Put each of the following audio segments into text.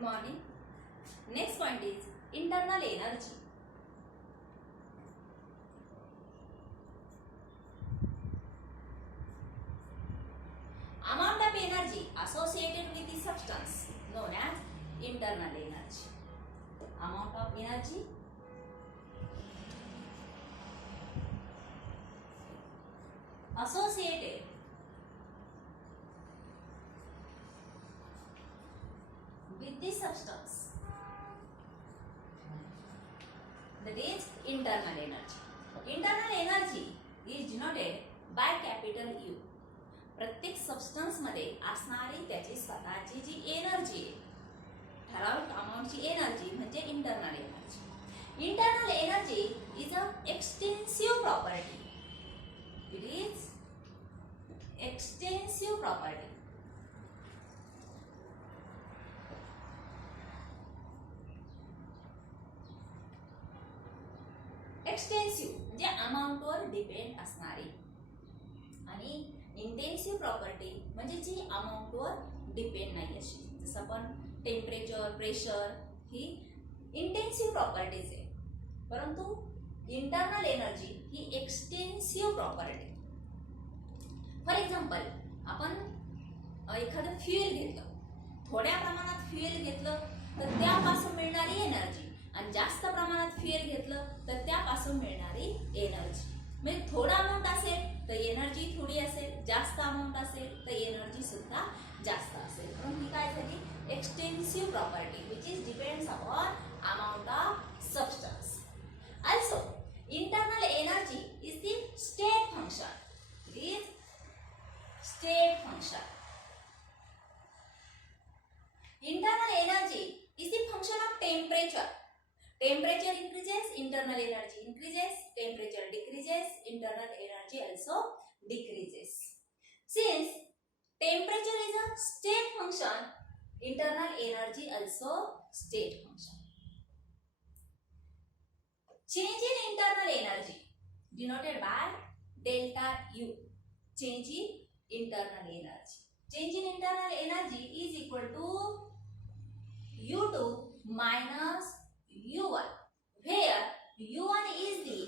Good morning. Next point is internal energy. Amount of energy associated with the substance known as internal energy. Amount of energy associated with the substance, that is internal energy. Internal energy is denoted by capital U. प्रत्येक substance मध्ये असणारी त्याची स्वतःची जी energy आहे, ठराविक अमाउंटची energy म्हणजे internal energy. Internal energy is a extensive property. It is extensive property. Extensive म्हणजे अमाउंटवर depend असणारी आणि इंटेन्सिव्ह प्रॉपर्टी म्हणजे जी अमाउंटवर डिपेंड नाही अशी. जसं आपण टेम्परेचर, प्रेशर ही इंटेन्सिव्ह प्रॉपर्टीज आहे, परंतु internal energy he extensive property. For example, आपण एखादं फ्युएल घेतलं, थोड्या प्रमाणात फ्युएल घेतलं तर त्यापासून मिळणारी एनर्जी आणि जास्त प्रमाणात फ्युएल घेतलं तर त्यापासून मिळणारी एनर्जी. म्हणजे थोडा अमाउंट असेल तर एनर्जी थोडी असेल, जास्त अमाउंट असेल तर एनर्जी सुद्धा जास्त असेल. म्हणून ही काय झाली extensive property which is depends upon amount of substance. Also internal energy is the state function. It is state function. Internal energy is the function of temperature. Temperature increases, internal energy increases. Temperature decreases, internal energy also decreases. Since temperature is a state function, internal energy also state function. Change in internal energy denoted by delta U. Change in internal energy. Change in internal energy is equal to U2 minus U1, where U1 is the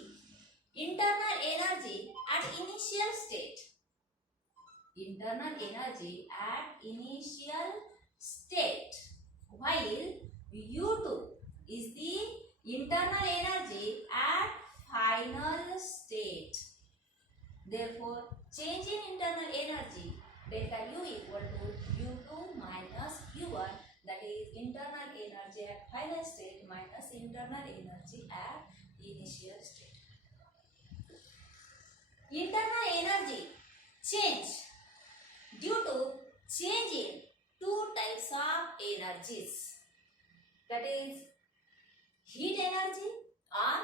internal energy at initial state. Internal energy at initial state, while U2 is the internal energy at final state. Therefore, change in internal energy delta U equal to U2 minus U1, that is internal energy at final state minus internal energy at initial state. Internal energy change due to change in two types of energies, that is heat energy or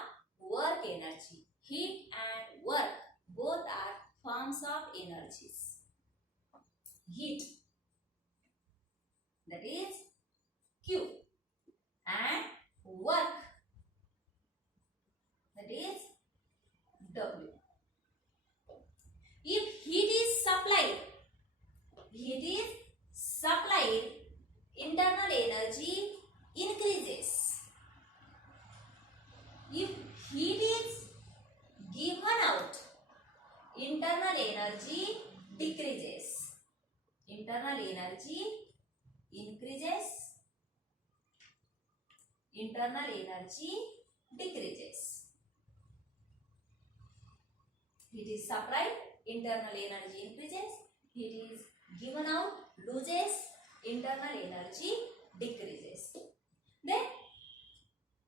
work energy. Heat and work both are forms of energies. Heat, that is Q, and work, that is W. If heat is supplied, internal energy increases. If heat is given out, internal energy decreases. Internal energy increases, internal energy decreases. Heat is supplied, internal energy increases. Heat is given out, loses, internal energy decreases. Then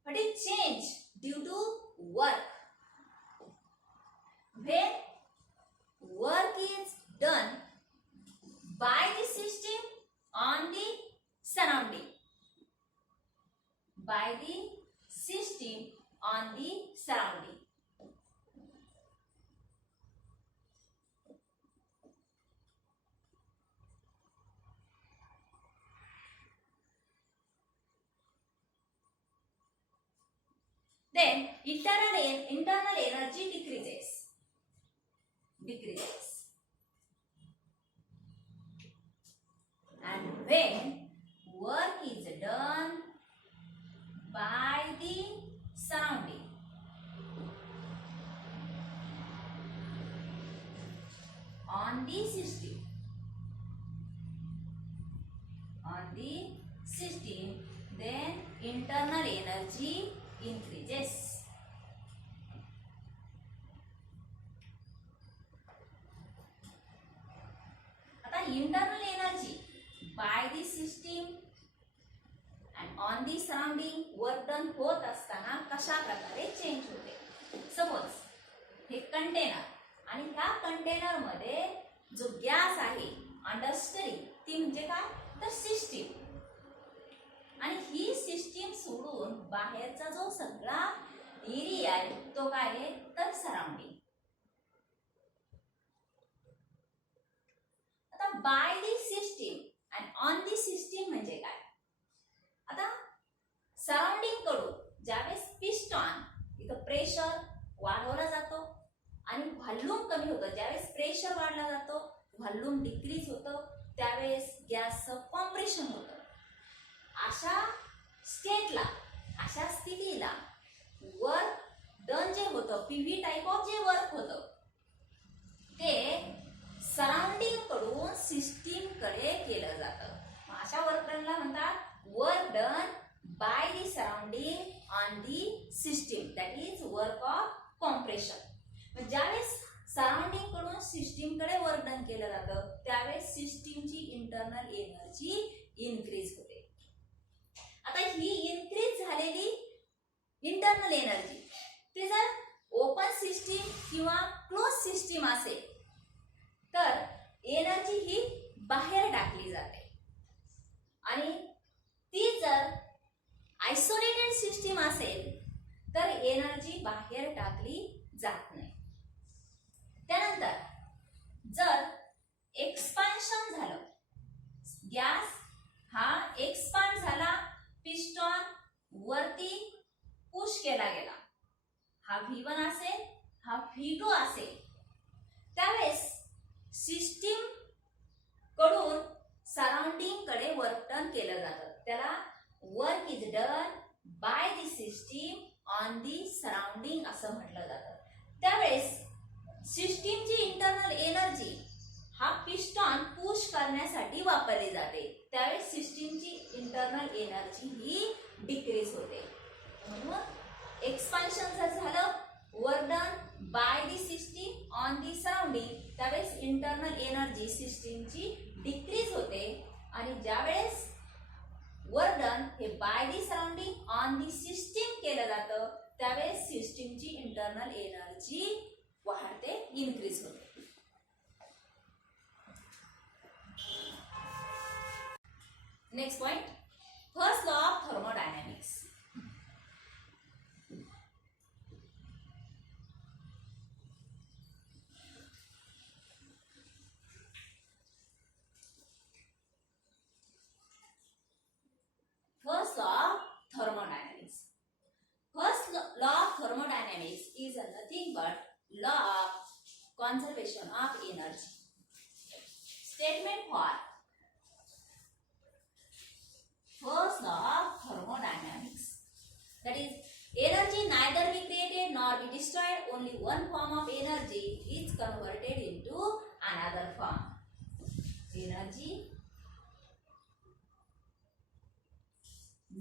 what is change due to work? When work is done by the system on the surrounding, by the system on the surrounding. Then internal energy decreases. And when work is done the system. On the system, then internal energy increases. आता internal energy by the system and on the surrounding work done होत असताना कशा प्रकारे change होते. Suppose हे container आणि ह्या container मध्ये जो गॅस आहे अंडरस्टडी ती म्हणजे काय तर सिस्टीम. आणि ही सिस्टीम सोडून बाहेरचा जो सगळा एरिया आहे तो काय आहे तर सराउंडिंग. आता bye the system and on the system म्हणजे काय. आता सराउंडिंग कडून ज्यावेळेस पिस्टॉन इथं प्रेशर वाढवला जातो आणि व्हॉल्यूम कमी होतं. ज्यावेळेस प्रेशर वाढला जातो व्हॉल्यूम डिक्रीज होतं त्यावेळेस गॅसचं कॉम्प्रेशन होतं. अशा स्टेटला अशा स्थितीला वर्क डन जे होतं PV type of J work होतं ते सराउंडिंग कडून सिस्टीम कडे केलं जातं. अशा वर्क डनला म्हणतात work done by the surrounding on the system that is work of compression. ज्यावेळेस सराउंडिंग कडून सिस्टीम कडे वर्क डन केलं जातं त्यावेळेस सिस्टीमची इंटरनल एनर्जी इन्क्रीज होते. आता ही इन्क्रीज झालेली इंटरनल एनर्जी ते जर ओपन सिस्टीम किंवा क्लोज सिस्टीम असेल तर एनर्जी ही बाहेर टाकली जाते आणि ती जर आयसोलेटेड सिस्टीम असेल तर एनर्जी बाहेर टाकली जात नाही. त्यानंतर जर एक्सपान्शन झालं गॅस हा एक्सपांड झाला पिस्टॉन वरती पुश केला गेला हा V1 असेल हा V2 असेल त्यावेळेस सिस्टीम कडून सराउंडिंग कडे वर्क डन केलं जातं. त्याला work is done by the system on the surrounding असं म्हटलं जातं. त्यावेळेस सिस्टीमची इंटरनल एनर्जी हा पिस्टॉन पुश करण्यासाठी वापरली जाते त्यावेळेस सिस्टीमची इंटरनल एनर्जी ही डिक्रीज होते. म्हणून एक्सपान्शन जर झालं work done by the system on the surrounding त्यावेळेस इंटरनल एनर्जी सिस्टीमची डिक्रीज होते आणि ज्यावेळेस वर्क डन हे by the surrounding on the system केलं जातं त्यावेळेस सिस्टीमची इंटरनल एनर्जी वाढते इन्क्रीज होते. Next point first law of thermodynamics. First law of thermodynamics. First law of thermodynamics is nothing but law of conservation of energy. Statement for first law of thermodynamics. That is, energy neither be created nor be destroyed. Only one form of energy is converted into another form. Energy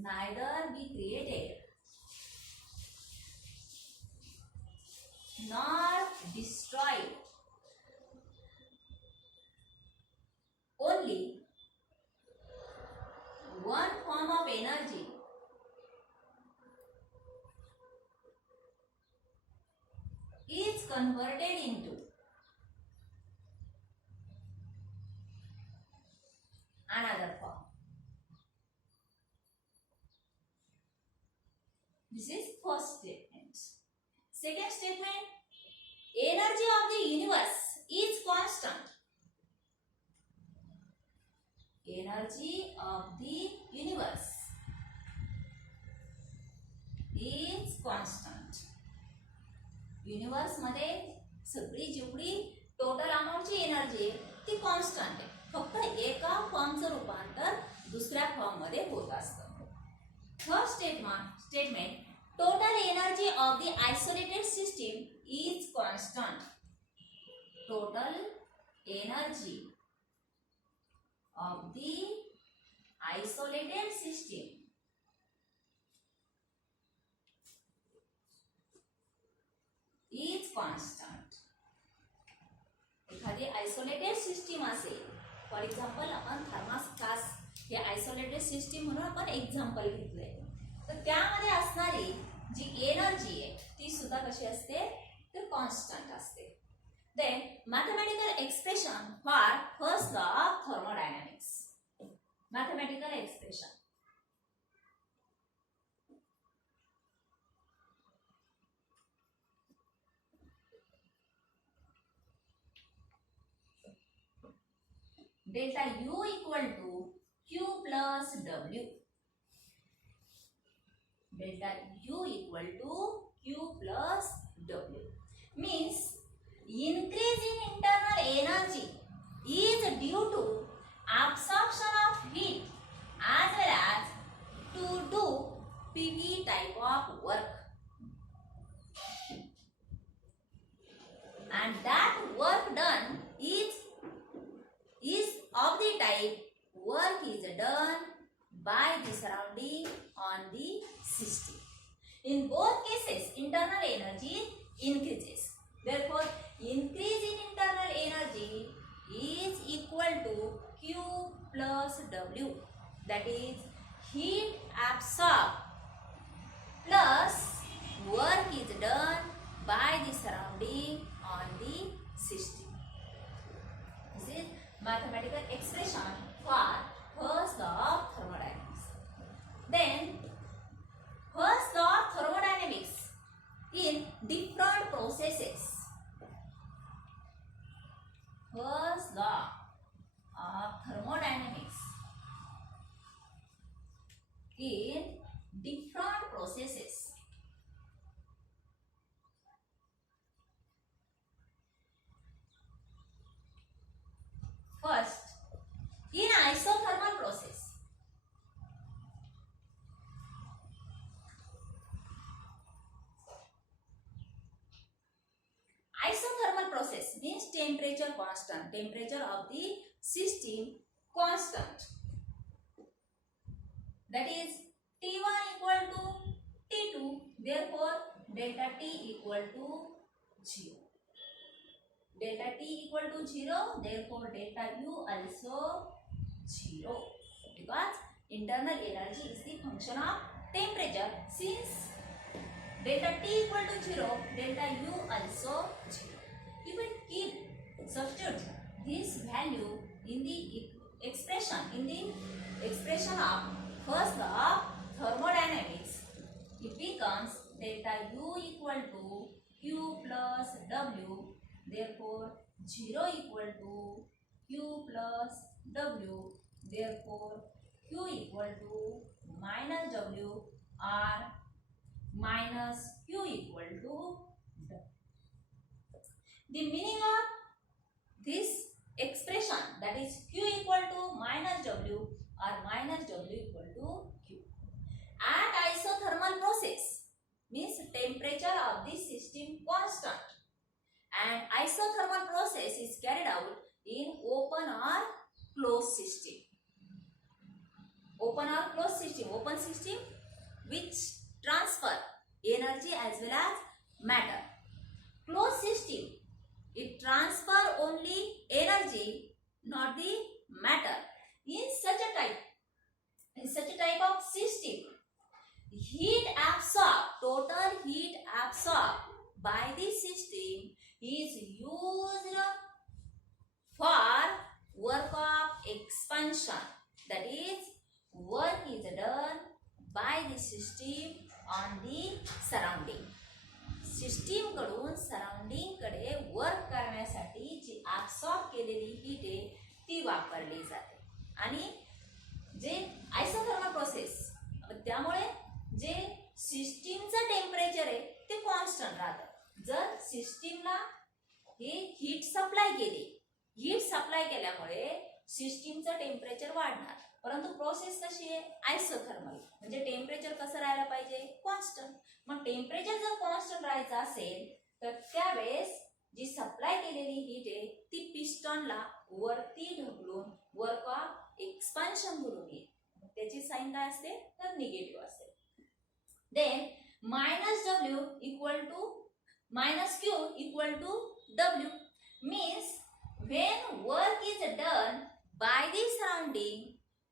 neither be created nor destroyed. Only one form of energy is converted into another form. This is first statement. Second statement, energy of the universe is constant. Energy of the universe is constant. Universe मध्ये सगळी जेवढी total अमाऊंटची energy आहे ती constant आहे. फक्त एका फॉर्मचं रूपांतर दुसऱ्या फॉर्म मध्ये होत असतं. Third statement total energy of the isolated system is constant. Total energy of the isolated system is constant. एखादी आयसोलेटेड सिस्टीम असेल, फॉर एक्झाम्पल आपण थर्मास्टास हे आयसोलेटेड सिस्टीम म्हणून आपण एक्झाम्पल घेतलंय, तर त्यामध्ये असणारी जी एनर्जी आहे ती सुद्धा कशी असते, तर कॉन्स्टंट असते. Then mathematical expression for first law of thermodynamics. Mathematical expression delta U equal to Q plus W. Delta U equal to Q plus W means increase in internal energy is due to absorption of heat as well as to do PV type of work, and that work done is of the type work is done by the surrounding on the system. In both cases, internal energy increases. Therefore, increase in internal energy is equal to Q plus W. That is, heat absorbed plus work is done by the surrounding on the system. This is mathematical expression for first law of thermodynamics. Then first law of thermodynamics in different processes. First law of thermodynamics in different processes. First, in isothermal process, isothermal process means temperature constant, temperature of the system constant. That is T1 equal to T2, therefore delta T equal to 0. Delta T equal to 0, therefore delta U also 0, because internal energy is the function of temperature. Since delta T equal to 0, delta U also 0. You will keep substitute this value in the expression of first law of thermodynamics. It becomes delta U equal to Q plus W. Therefore, 0 equal to Q plus W. Therefore, Q equal to minus W or minus Q equal to W. The meaning of this expression, that is Q equal to minus W or minus W equal to Q. At isothermal process means temperature of the system constant, and isothermal process is carried out in open or closed system. Open or closed system. Open system which transfer energy as well as matter. Closed system, it transfer only energy, not the matter. In such a type of system, heat absorbed, total heat absorbed by the system is used for work of expansion. That is, work is done by the system on the surrounding. System कडून surrounding कडे work करण्यासाठी जी absorb केलेली heat आहे ती वापरली जाते. आणि जे isothermal process, त्यामुळे जे सिस्टीमचं टेम्परेचर आहे ते कॉन्स्टंट राहतं. जर सिस्टीमला हे हीट सप्लाय केल्यामुळे सिस्टीमचं टेम्परेचर वाढणार, परंतु प्रोसेस कशी आहे, आयसोथर्मल, म्हणजे टेम्परेचर कसं राहायला पाहिजे, कॉन्स्टंट. मग टेम्परेचर जर कॉन्स्टंट राहायचं असेल तर त्यावेळेस जी सप्लाय केलेली हीट आहे ती पिस्टनला वरती ढकलून वर्क ऑफ एक्सपान्शन घडून येईल. त्याची साइन काय असते तर निगेटिव्ह असते. Then -W equal to -Q equal to W means when work is done by the surrounding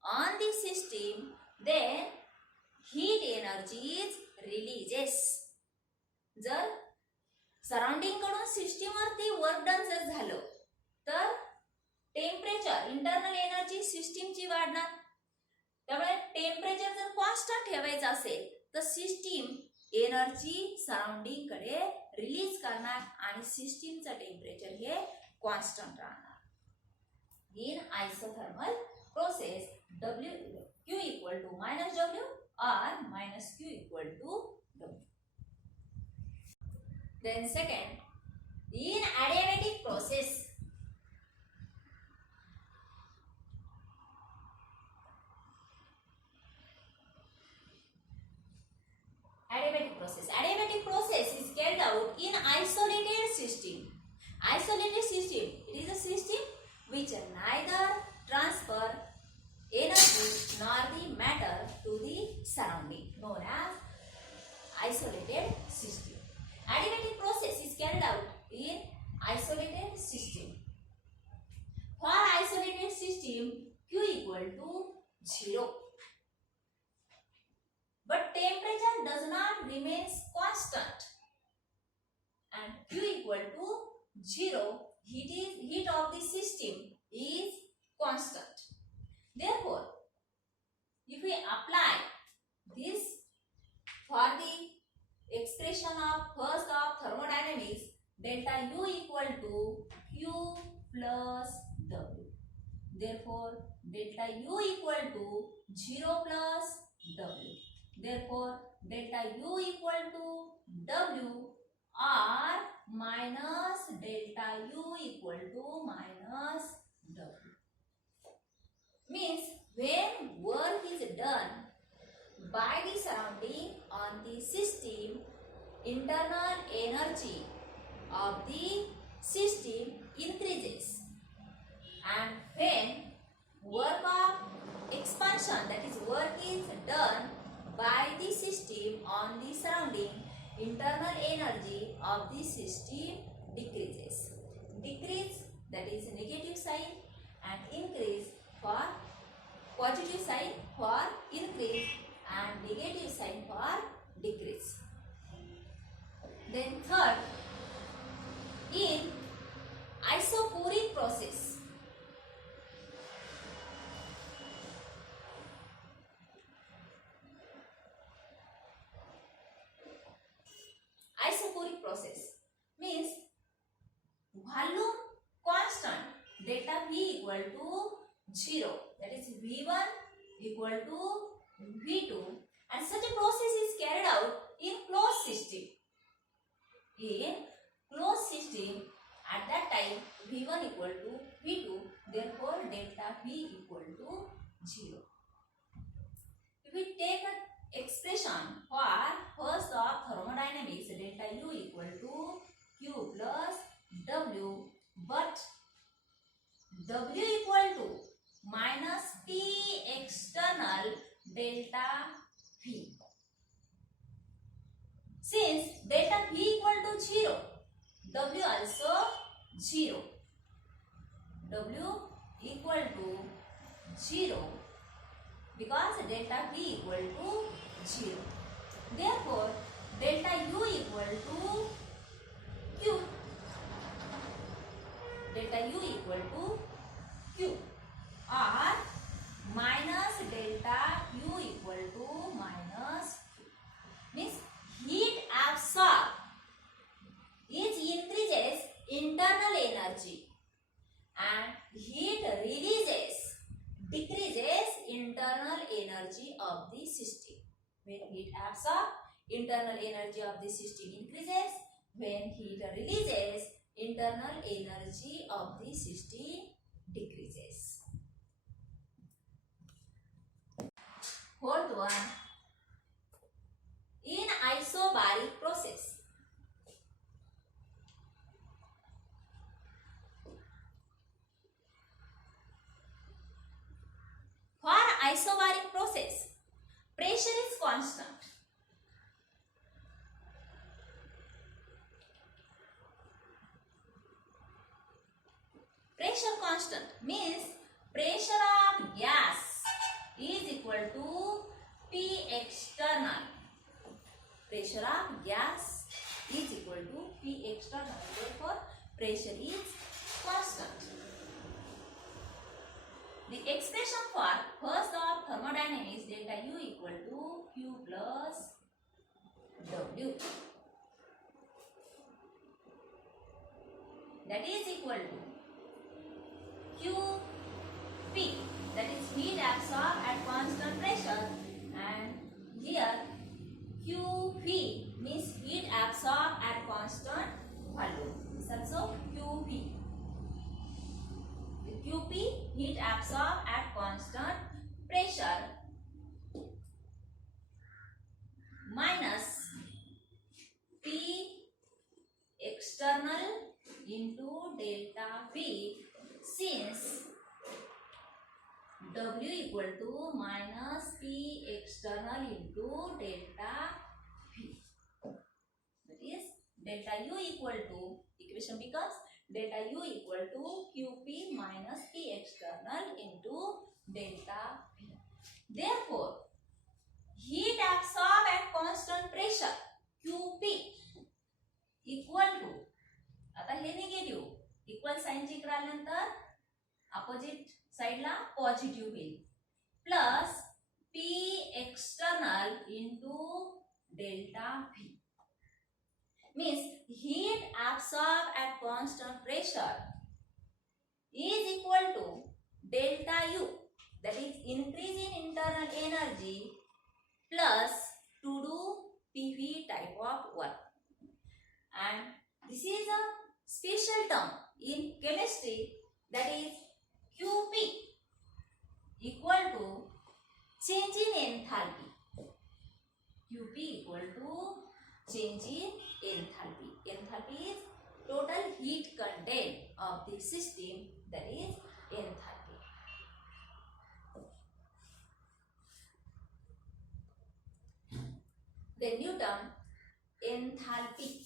on the system then heat energy is releases. जर सराउंडिंग कडून सिस्टीम वरती वर्क डन जर झालं तर टेम्परेचर इंटरनल एनर्जी सिस्टीमची वाढणार. त्यामुळे temperature जर कॉन्स्टंट ठेवायचं असेल तर सिस्टीम एनर्जी सराउंडिंग कडे रिलीज करणार आणि सिस्टीमचं टेम्परेचर हे कॉन्स्टंट राहणार. In isothermal process Q equal to -W or -Q equal to W. Then second, in adiabatic process, adiabatic process is carried out in isolated system. Isolated system, it is a system which neither transfer energy nor the matter to the surrounding, known as isolated system. Adiabatic process is carried out in isolated system. For isolated system, Q equal to 0. But temperature does not remain constant. And Q equal to 0, heat of the system is constant. Therefore, if we apply this for the expression of first of thermodynamics, delta U equal to Q plus W. Therefore, delta U equal to 0 plus W. Therefore, delta U equal to W or minus delta U equal to minus W. Means when work is done by the surrounding on the system, internal energy of the system increases, and when work of expansion, that is work is done by the system on the surrounding, internal energy of the system decreases. Decrease, that is negative sign, and increase for positive sign for increase and negative sign for decrease. Then third, in isoporic process, isoporic process means volume constant delta V equal to 0, that is V1 equal to V2, and such a process is carried out in closed system. In closed system, at that time V1 equal to V2, therefore delta V equal to 0. If we take an expression for first of thermodynamics, delta U equal to Q plus W, but W equal to minus P external delta V. Since delta V equal to 0, W also 0. W equal to 0 because delta V equal to 0. Therefore, delta U equal to Q. Delta U equal to Q or minus delta U equal to minus Q. Means heat absorbed is increases internal energy and heat releases decreases internal energy of the system. When heat absorbed, internal energy of the system increases. When heat releases, internal energy of the system decreases. Fourth one, in isobaric process. constant. Pressure constant means pressure of gas is equal to P external. Pressure of gas is equal to P external. Therefore, pressure is constant. The expression for first law of thermodynamics, delta U equal to Q plus W. That is equal to QP, that is heat absorbed at constant pressure, and here QV means heat absorbed at constant volume. This also QV. The QP, heat absorbed at constant pressure, minus P external into delta V, since W equal to minus P external into delta V. That is delta U equal to, equation becomes delta U equal to QP minus P external into delta V. Therefore, heat absorbed at constant pressure QP equal to, आता हे negative, equal sign ची इकडे आल्यानंतर opposite साइडला positive होईल, plus P external into delta V, means heat absorbed at constant pressure is equal to delta U, that is increase in internal energy, plus to do PV type of work. And this is a special term in chemistry, that is QP equal to change in enthalpy. QP equal to change in enthalpy. Enthalpy is total heat content of the system, that is enthalpy. The new term enthalpy.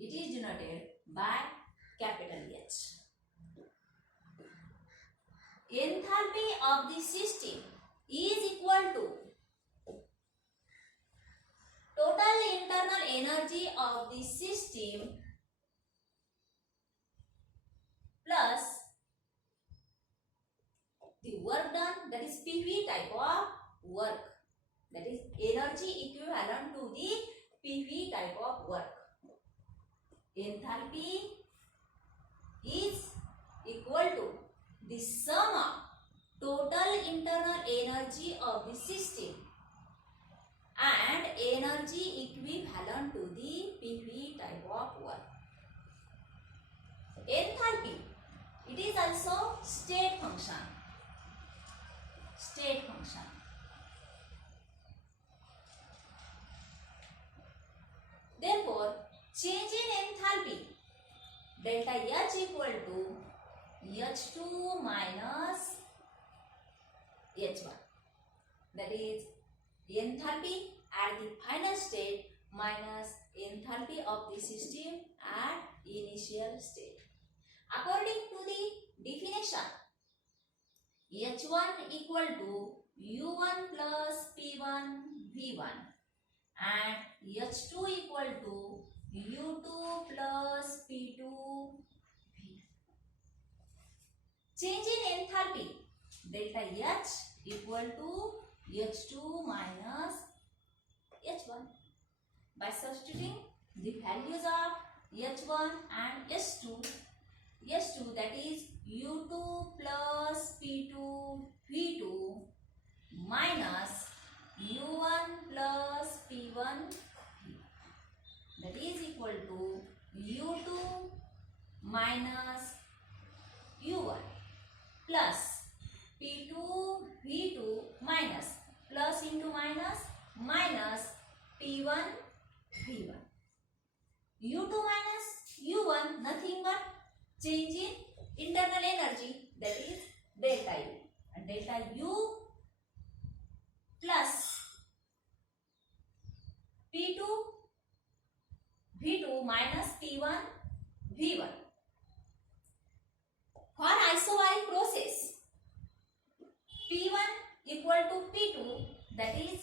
It is denoted by capital H. Enthalpy of the system is equal to total internal energy of the system plus the work done, that is PV type of work, that is energy equivalent to the PV type of work. Enthalpy is equal to the sum of total internal energy of the system and energy equivalent to the PV type of work. Enthalpy, it is also state function. State function. Therefore, change in enthalpy, delta H equal to H2 minus H1. That is enthalpy at the final state minus enthalpy of the system at initial state. According to the definition, H1 equal to U1 plus P1 V1 and H2 equal to U2 plus P2 V. Change in enthalpy, delta H equal to H2 minus H1. By substituting the values of H1 and H2, that is U2 plus P2 V2 minus U1 plus P1 V, that is equal to U2 minus U1 plus P2 V2 minus plus into minus P1 V1. U2 minus U1 nothing but change in internal energy, that is delta U. And delta U plus P2 V2 minus P1 V1. For isobaric process, P1 equal to P2, that is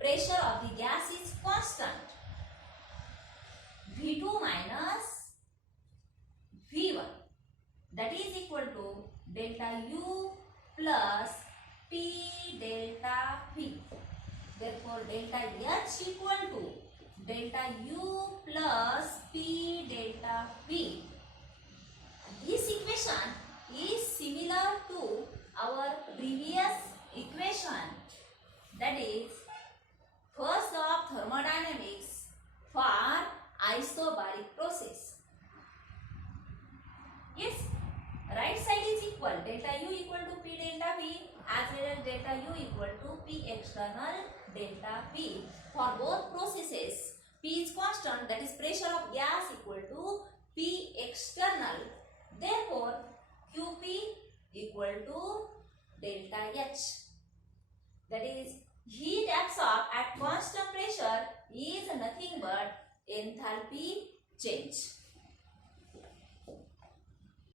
pressure of the gas is constant. V2 minus V1, that is equal to delta U plus P delta V. Therefore, delta H equal to delta U plus P delta V. This equation is similar to our previous equation, that is first law of thermodynamics for isobaric process. Yes, right side is equal, delta U equal to P delta V as well as delta U equal to P external delta V. For both processes, P is constant, that is pressure of gas equal to P external. Therefore, QP equal to delta H. That is, heat absorbed at constant pressure is nothing but enthalpy change.